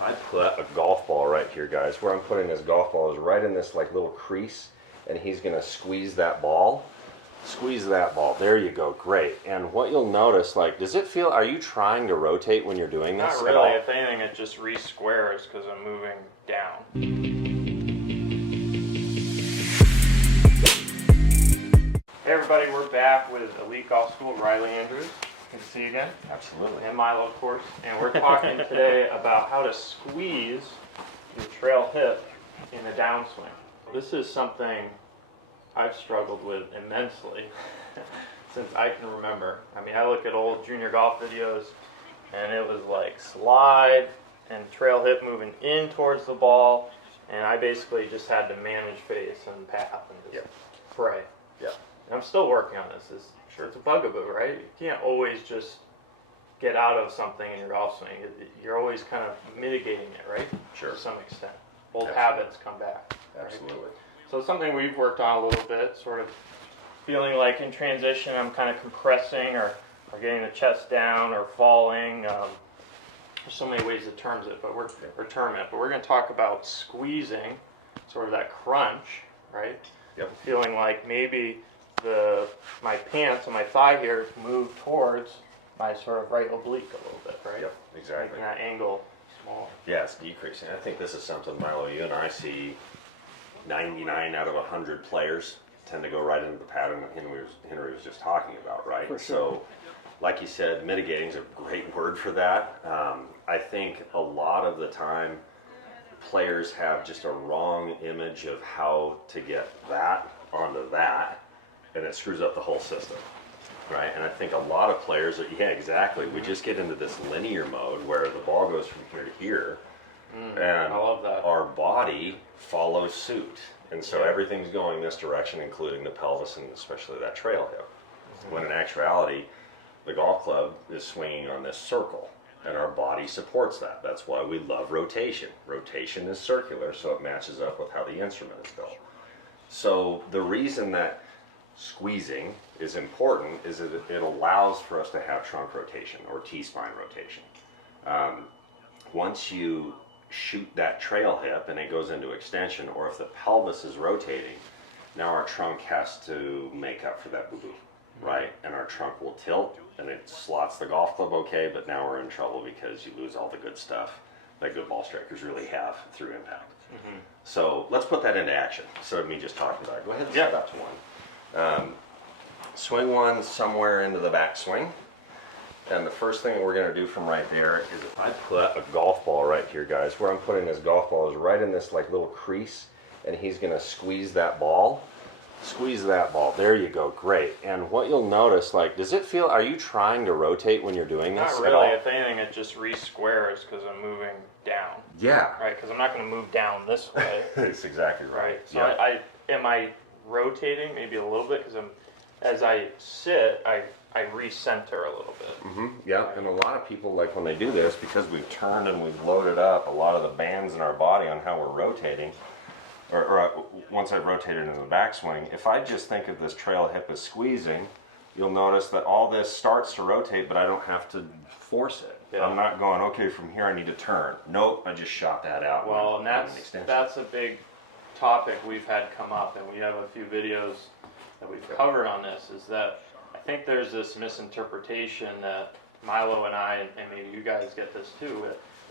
I put a golf ball right here, guys. Where I'm putting this golf ball is right in this like little crease, and he's gonna squeeze that ball. Squeeze that ball. There you go. Great. And what you'll notice, like, does it feel? Are you trying to rotate when you're doing this? Not really. If anything, it just re-squares because I'm moving down. Hey everybody, we're back with Elite Golf School. Riley Andrews. Good to see you again. Absolutely. And Milo, of course. And we're talking today about how to squeeze your trail hip in a downswing. This is something I've struggled with immensely since I can remember. I mean, I look at old junior golf videos and it was like slide and trail hip moving in towards the ball, and I basically just had to manage face and path and just pray. Yeah. And I'm still working on this. It's a bugaboo, right? You can't always just get out of something in your golf swing. You're always kind of mitigating it, right? Sure. To some extent. Old habits come back. Absolutely. Right? So it's something we've worked on a little bit, sort of feeling like in transition I'm kind of compressing or getting the chest down or falling. There's so many ways to term it, but we're going to talk about squeezing, sort of that crunch, right? Yep. Feeling like maybe my pants on my thigh here move towards my sort of right oblique a little bit, right? Yep, exactly. Making that angle smaller. Yeah, it's decreasing. I think this is something, Milo, you and I see 99 out of 100 players tend to go right into the pattern that Henry was just talking about, right? For sure. So, like you said, mitigating is a great word for that. I think a lot of the time players have just a wrong image of how to get that onto that, and it screws up the whole system, right? And I think a lot of players, yeah, exactly. We just get into this linear mode where the ball goes from here to here, and I love that. our body follows suit. And so everything's going this direction, including the pelvis and especially that trail hip. When in actuality, the golf club is swinging on this circle, and our body supports that. That's why we love rotation. Rotation is circular, so it matches up with how the instrument is built. So the reason that squeezing is important is that it allows for us to have trunk rotation or T-spine rotation. Once you shoot that trail hip and it goes into extension, or if the pelvis is rotating, now our trunk has to make up for that boo-boo, right? And our trunk will tilt and it slots the golf club okay, but now we're in trouble because you lose all the good stuff that good ball strikers really have through impact. So let's put that into action instead of me just talking about it. Go ahead and set up to one. Swing one somewhere into the backswing. And the first thing we're going to do from right there is if I put a golf ball right here, guys. Where I'm putting this golf ball is right in this like little crease, and he's going to squeeze that ball. Squeeze that ball. There you go. Great. And what you'll notice, like, does it feel? Are you trying to rotate when you're doing this? Not really. If anything, it just re-squares because I'm moving down. Yeah. Right, because I'm not going to move down this way. That's exactly right. Right. So I am I rotating maybe a little bit because as I sit, I recenter a little bit. Yeah, and a lot of people, like when they do this, because we've turned and we've loaded up a lot of the bands in our body on how we're rotating, or once I've rotated in the backswing, if I just think of this trail hip as squeezing, you'll notice that all this starts to rotate, but I don't have to force it. Yeah. I'm not going, okay, from here I need to turn. Nope, I just shot that out. Well, and that's a big topic we've had come up, and we have a few videos that we've covered on this, is that I think there's this misinterpretation that Milo and I, and maybe you guys get this too,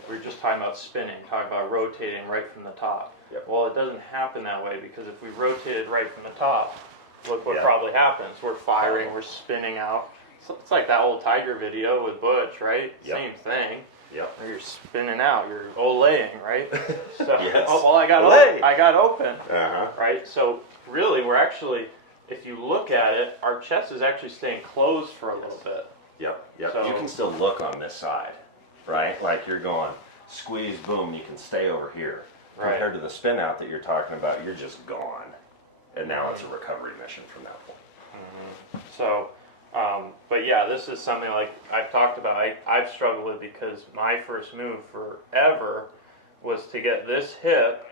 we're just talking about spinning, talking about rotating right from the top. Yep. Well, it doesn't happen that way, because if we rotated right from the top, look what probably happens. We're firing, we're spinning out. So it's like that old Tiger video with Butch, right? Yep. Same thing. Yep. You're spinning out, you're olaying, right? So, Yes. oh, well, I got open, right? So really, we're actually, if you look at it, our chest is actually staying closed for a little bit. Yep, yep. So, you can still look on this side, right? Like you're going, squeeze, boom, you can stay over here. Right. Compared to the spin out that you're talking about, you're just gone. And now it's a recovery mission from that point. So, but yeah, this is something like I've talked about, I've struggled with, because my first move forever was to get this hip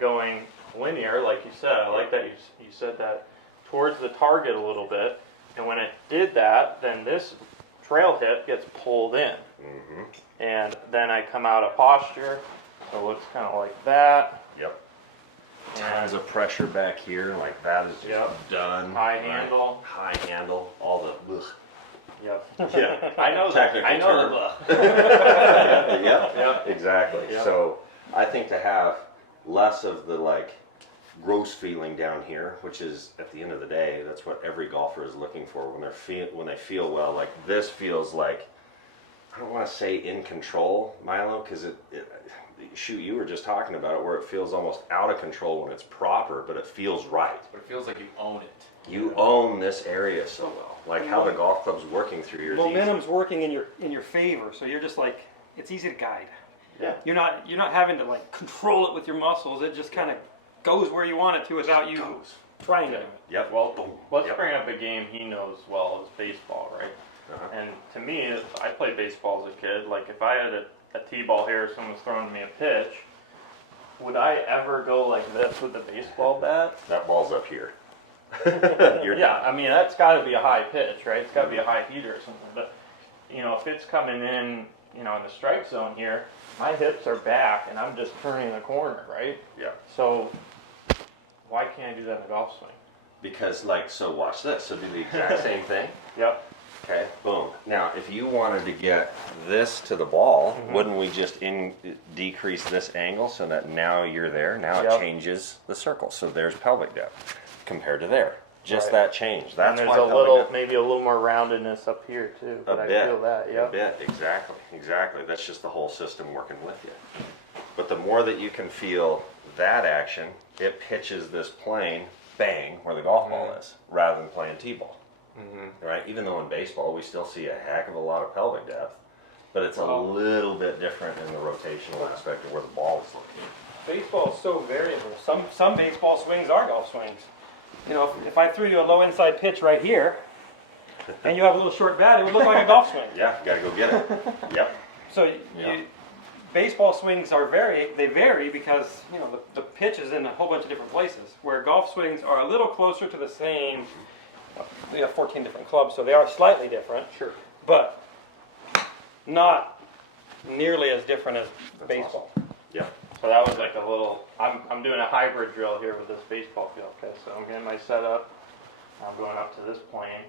going linear, like you said. I like that you said that, towards the target a little bit. And when it did that, then this trail hip gets pulled in. And then I come out of posture, So it looks kind of like that. Yep. And Tons of pressure back here, like that is just Yep. done. high right? handle. High handle, all the. Ugh. Yep. Yeah. I know that. Technical I know term. the. Yep. Yep. Exactly. Yep. So I think to have less of the like gross feeling down here, which is at the end of the day, that's what every golfer is looking for when they feel well. Like this feels like, I don't want to say in control, Milo, because shoot, you were just talking about it, where it feels almost out of control when it's proper, but it feels right. But it feels like you own it. You own this area so well, like how the golf club's working through your Momentum's working in your favor, so you're just like, it's easy to guide. Yeah. You're not having to like control it with your muscles. It just kind of goes where you want it to without you trying to. Yep. Well, Boom. let's Yep. bring up a game he knows well, is baseball, right? Uh-huh. And to me, I played baseball as a kid. Like if I had a tee-ball here, someone was throwing me a pitch, would I ever go like this with the baseball bat? That ball's up here. Yeah, I mean that's got to be a high pitch, right? It's got to be a high heater or something. But you know, if it's coming in, you know, in the strike zone here, my hips are back and I'm just turning the corner, right? Yeah. So why can't I do that in a golf swing? Because so watch this. So do the exact same thing. Yep. Okay, boom. Now, if you wanted to get this to the ball, wouldn't we just decrease this angle so that now you're there? Now Yep. it changes the circle. So there's pelvic depth compared to there. Just Right. that change. That's And there's why a pelvic little, depth- maybe a little more roundedness up here too. But I feel that, A yep. bit, exactly. That's just the whole system working with you. But the more that you can feel that action, it pitches this plane, bang, where the golf ball is, rather than playing t-ball. Right? Even though in baseball we still see a heck of a lot of pelvic depth, but it's a little bit different in the rotational aspect of where the ball is looking. Baseball is so variable. Some baseball swings are golf swings. You know, if I threw you a low inside pitch right here, and you have a little short bat, it would look like a golf swing. Yeah, gotta go get it. Yep. So Yeah. baseball swings they vary because you know the pitch is in a whole bunch of different places. Where golf swings are a little closer to the same. We have 14 different clubs, so they are slightly different. Sure. But not nearly as different as baseball. Yep. So that was like a little, I'm doing a hybrid drill here with this baseball field. Okay, so I'm getting my setup. I'm going up to this plane.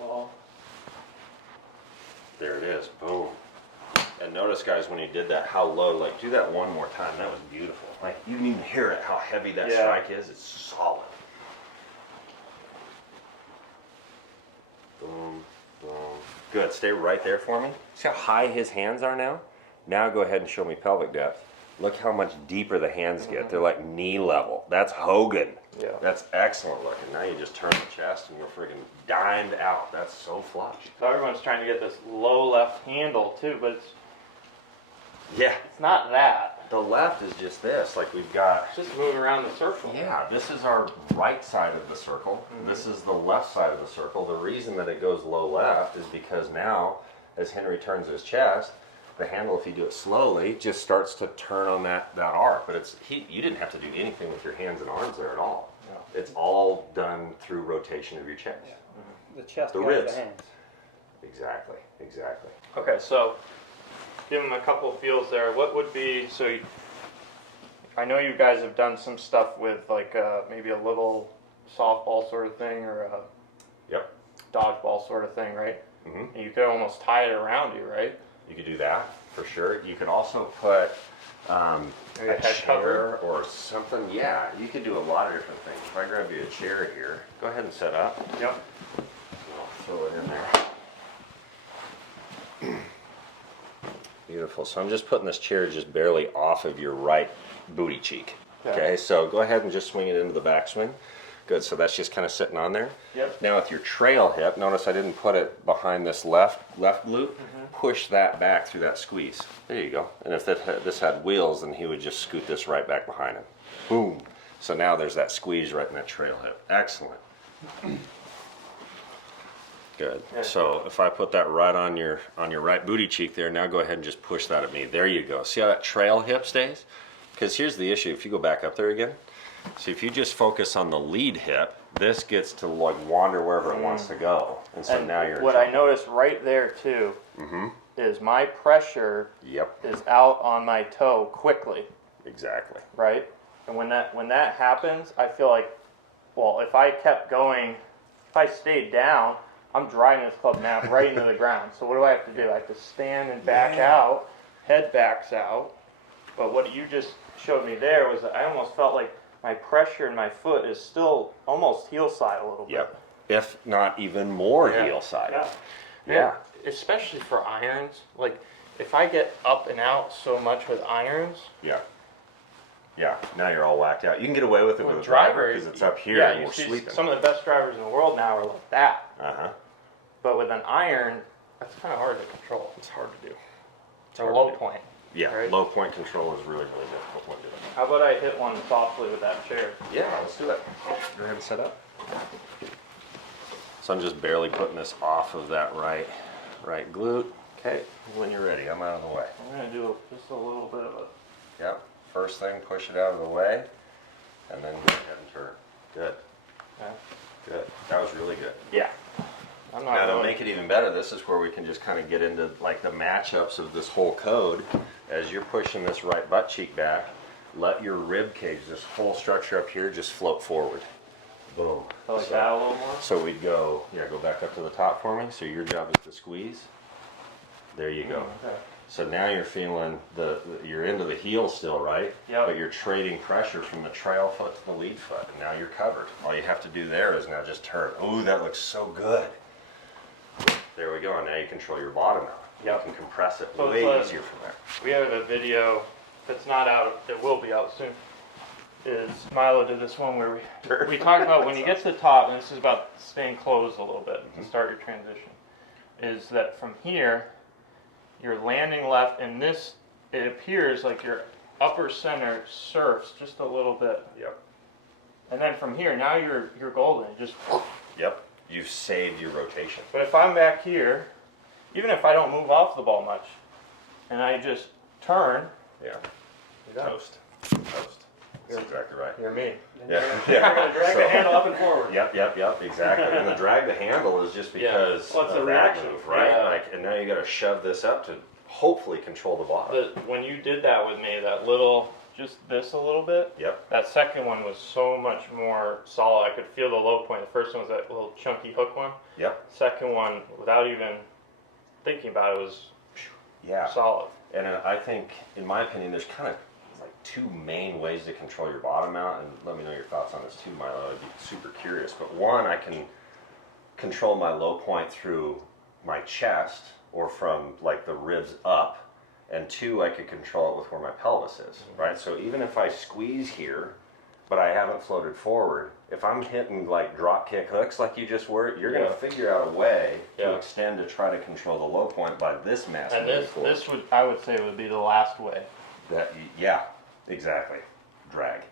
Well, There it is. Boom. And notice, guys, when you did that, how low. Like, do that one more time. That was beautiful. Like, you didn't even hear it, how heavy that Yeah. strike is. It's solid. Boom, boom. Good. Stay right there for me. See how high his hands are now? Now go ahead and show me pelvic depth. Look how much deeper the hands get. They're like knee level. That's Hogan. Yeah. That's excellent looking. Now you just turn the chest and we're freaking dimed out. That's so flush. so everyone's trying to get this low left handle too, but Yeah. it's not that. The left is just this. Like we've got. It's just moving around the circle. Yeah, this is our right side of the circle. This is the left side of the circle. The reason that it goes low left is because now, as Henry turns his chest, the handle, if you do it slowly, just starts to turn on that arc. But you didn't have to do anything with your hands and arms there at all. No. It's all done through rotation of your chest. The chest, The guides ribs. the hands. Exactly. Okay, so give them a couple feels there. What would be, I know you guys have done some stuff with like maybe a little softball sort of thing or a Yep. dodgeball sort of thing, right? Mhm. And you could almost tie it around you, right? You could do that for sure. You could also put Maybe a a head chair cover? or something. Yeah, you could do a lot of different things. If I grab you a chair here, go ahead and set up. Yep. I'll throw it in there. Beautiful. So I'm just putting this chair just barely off of your right booty cheek. Okay, so go ahead and just swing it into the backswing. Good, so that's just kind of sitting on there. Yep. Now with your trail hip, notice I didn't put it behind this left loop. Push that back through that squeeze. There you go. And if this had wheels, then he would just scoot this right back behind him. Boom. So now there's that squeeze right in that trail hip. Excellent. Good. Yeah. So if I put that right on your right booty cheek there, now go ahead and just push that at me. There you go. See how that trail hip stays? Because here's the issue. If you go back up there again, see if you just focus on the lead hip, this gets to like wander wherever it wants to go. And so And now you're. what I noticed right there too is my pressure Yep. is out on my toe quickly, Exactly. right? And when that happens, I feel like, well, if I kept going, if I stayed down, I'm driving this club now right into the ground. So what do I have to do? I have to stand and back out, head backs out. But what you just showed me there was that I almost felt like my pressure in my foot is still almost heel side a little bit. Yep. If not even more Yeah. heel side. Yeah. Yeah. Especially for irons, like if I get up and out so much with irons, Yeah. Yeah. Now you're all whacked out. You can get away with it Well, with a driver driver, because it's up here yeah, and you we're see sweeping. some of the best drivers in the world now are like that. Uh-huh. But with an iron, that's kind of hard to control. It's hard to do. It's a low point. Yeah. Right. Low point control is really, really difficult one to do. How about I hit one softly with that chair? Yeah, let's do it. Go ahead and set up. So I'm just barely putting this off of that right glute. Okay, when you're ready, I'm out of the way. I'm gonna do just a little bit of a. Yep. First thing, push it out of the way, and then go ahead and turn. Good. Yeah. Good. That was really good. Yeah. I'm not. Now to really- make it even better, this is where we can just kind of get into like the matchups of this whole code. As you're pushing this right butt cheek back, let your rib cage, this whole structure up here, just float forward. Boom. I like that a little more. So we'd go, go back up to the top for me. So your job is to squeeze. There you go. Okay. So now you're feeling you're into the heel still, right? Yep. But you're trading pressure from the trail foot to the lead foot, and now you're covered. All you have to do there is now just turn. Ooh, that looks so good. There we go, and now you control your bottom out. Yep. You can compress it So way it's easier from there. We have a video. If it's not out, it will be out soon. Is Milo did this one where we talked about when you get to the top, and this is about staying closed a little bit to start your transition. Is that from here, you're landing left, and this it appears like your upper center surfs just a little bit, Yep. and then from here, now you're golden. Just. Yep. You've saved your rotation. But if I'm back here, even if I don't move off the ball much, and I just turn, Yeah. you're done. Toast. Toast. That's exactly right. You're me. Yeah. You're gonna drag the handle up and forward. Yep, exactly. And the drag the handle is just Yeah. because Well, it's of a that reaction. move, right? Yeah. Like, and now you got to shove this up to hopefully control the bottom. When you did that with me, that little, just this a little bit, Yep. that second one was so much more solid. I could feel the low point. The first one was that little chunky hook one. Yep. Second one, without even thinking about it, was Yeah. solid. And I think, in my opinion, there's kind of like two main ways to control your bottom out. And let me know your thoughts on this too, Milo. I'd be super curious. But one, I can control my low point through my chest or from like the ribs up. And two, I could control it with where my pelvis is, right? So even if I squeeze here, but I haven't floated forward, if I'm hitting like drop kick hooks like you just were, you're Yeah. gonna figure out a way to Yeah. extend to try to control the low point by this mass And moving this, forward. this would, I would say, would be the last way. Yeah, exactly. Drag.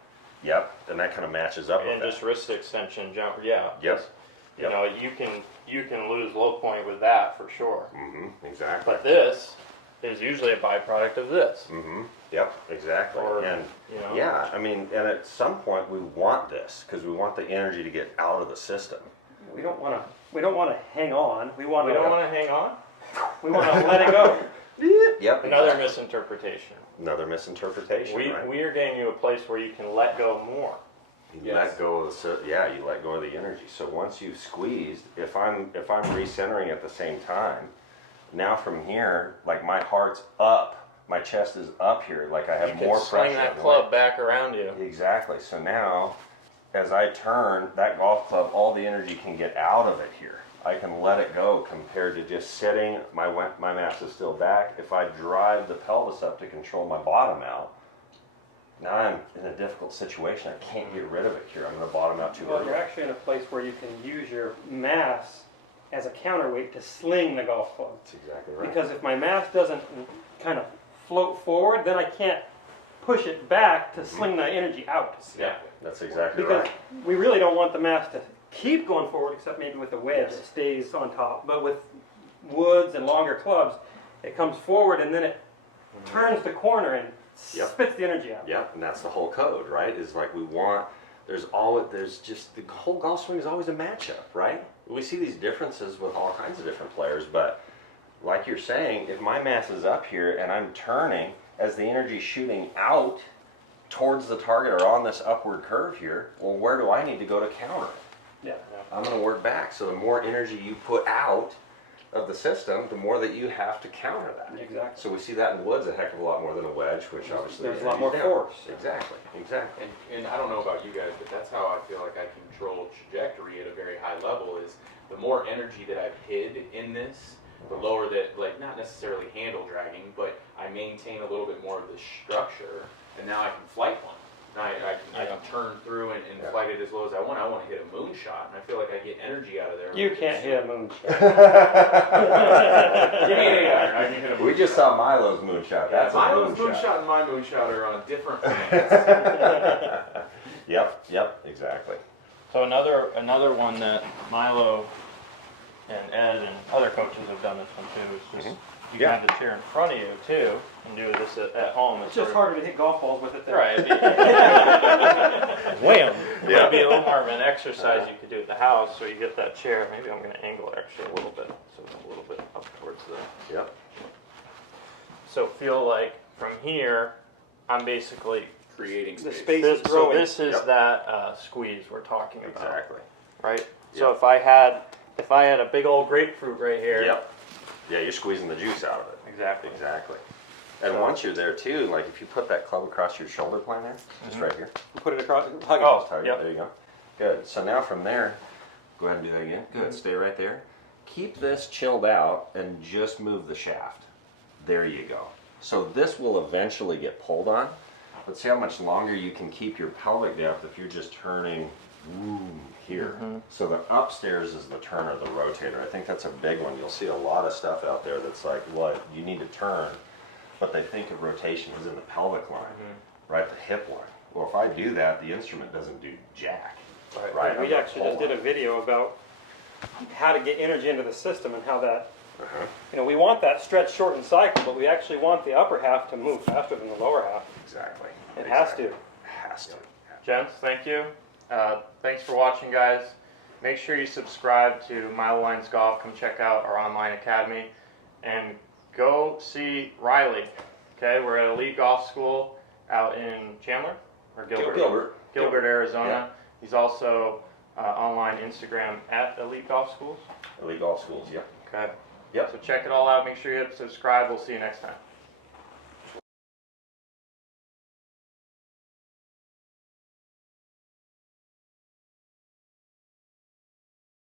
Yep, and that kind of matches up And with just wrist extension, jump. Yeah. Yep. You Yep. know, you can lose low point with that for sure. Exactly. But this is usually a byproduct of this. Yep, exactly. Or, and you know. yeah, I mean, and at some point we want this because we want the energy to get out of the system. We don't want to hang on. We want We don't want to hang on. to let it go. Yep. Another exactly. misinterpretation. Another misinterpretation. Right? We are getting you a place where you can let go more. You Yes. let go of you let go of the energy. So once you've squeezed, if I'm recentering at the same time, now from here, like my heart's up, my chest is up here, like I have You more can swing pressure. that on the club back around you. Exactly. So now, as I turn that golf club, all the energy can get out of it here. I can let it go compared to just sitting. My mass is still back. If I drive the pelvis up to control my bottom out, now I'm in a difficult situation. I can't get rid of it here. I'm going to bottom out too Well, early. you're actually in a place where you can use your mass as a counterweight to sling the golf club. That's exactly right. Because if my mass doesn't kind of float forward, then I can't push it back to sling the energy out. Yeah, that's exactly Because right. we really don't want the mass to keep going forward, except maybe with the wedge, Yes. it stays on top. But with woods and longer clubs, it comes forward and then it turns the corner and Yep. spits the energy out. Yeah, and that's the whole code, right? Is like the whole golf swing is always a matchup, right? We see these differences with all kinds of different players, but like you're saying, if my mass is up here and I'm turning as the energy's shooting out towards the target or on this upward curve here, well, where do I need to go to counter it? Yeah. I'm going to work back. So the more energy you put out of the system, the more that you have to counter that. Exactly. So we see that in woods a heck of a lot more than a wedge, which obviously There's a lot more force. Exactly, exactly. And I don't know about you guys, but that's how I feel like I control trajectory at a very high level is the more energy that I've hid in this, the lower that, like, not necessarily handle dragging, but I maintain a little bit more of the structure, and now I can flight one. Now I can turn through and flight it as low as I want. I want to hit a moonshot, and I feel like I get energy out of there. You can't hit a moonshot. Give me an 8 iron. I can hit a moonshot. We just saw Milo's moonshot. That's Milo's a moonshot. and my moonshot are on different planets. Yep, exactly. So another one that Milo and Ed and other coaches have done this one too is just you Yeah. have the chair in front of you too and do this at home. It's just harder to hit golf balls with it than Right. wham. It might be a little more of an exercise you could do at the house, so you get that chair. Maybe I'm going to angle it actually a little bit, so it's a little bit up towards the. Yep. So feel like from here, I'm basically Creating The space. space is so growing. this is Yep. that squeeze we're talking about, Exactly. right? So Yep. if I had a big old grapefruit right here. Yep. Yeah, you're squeezing the juice out of it. Exactly. Exactly. And once you're there too, like if you put that club across your shoulder plane there, just right here. Put it across. Hug it. Oh, Target. yep. There you go. Good. So now from there, go ahead and do that again. Good. Stay right there. Keep this chilled out and just move the shaft. There you go. So this will eventually get pulled on, but see how much longer you can keep your pelvic depth if you're just turning here. So the upstairs is the turn or the rotator. I think that's a big one. You'll see a lot of stuff out there that's like, what, you need to turn, but they think of rotation as in the pelvic line, right, the hip line. Well, if I do that, the instrument doesn't do jack. Right. We actually just did a video about how to get energy into the system and how that, we want that stretch shortened cycle, but we actually want the upper half to move faster than the lower half. Exactly. It has to. Has to. Gents, thank you. Thanks for watching, guys. Make sure you subscribe to Milo Lines Golf. Come check out our online academy and go see Riley. Okay, we're at Elite Golf School out in Chandler or Gilbert, Arizona. Yeah. He's also online Instagram at Elite Golf Schools. Elite Golf Schools, yeah. Okay. Yep. So check it all out. Make sure you hit subscribe. We'll see you next time.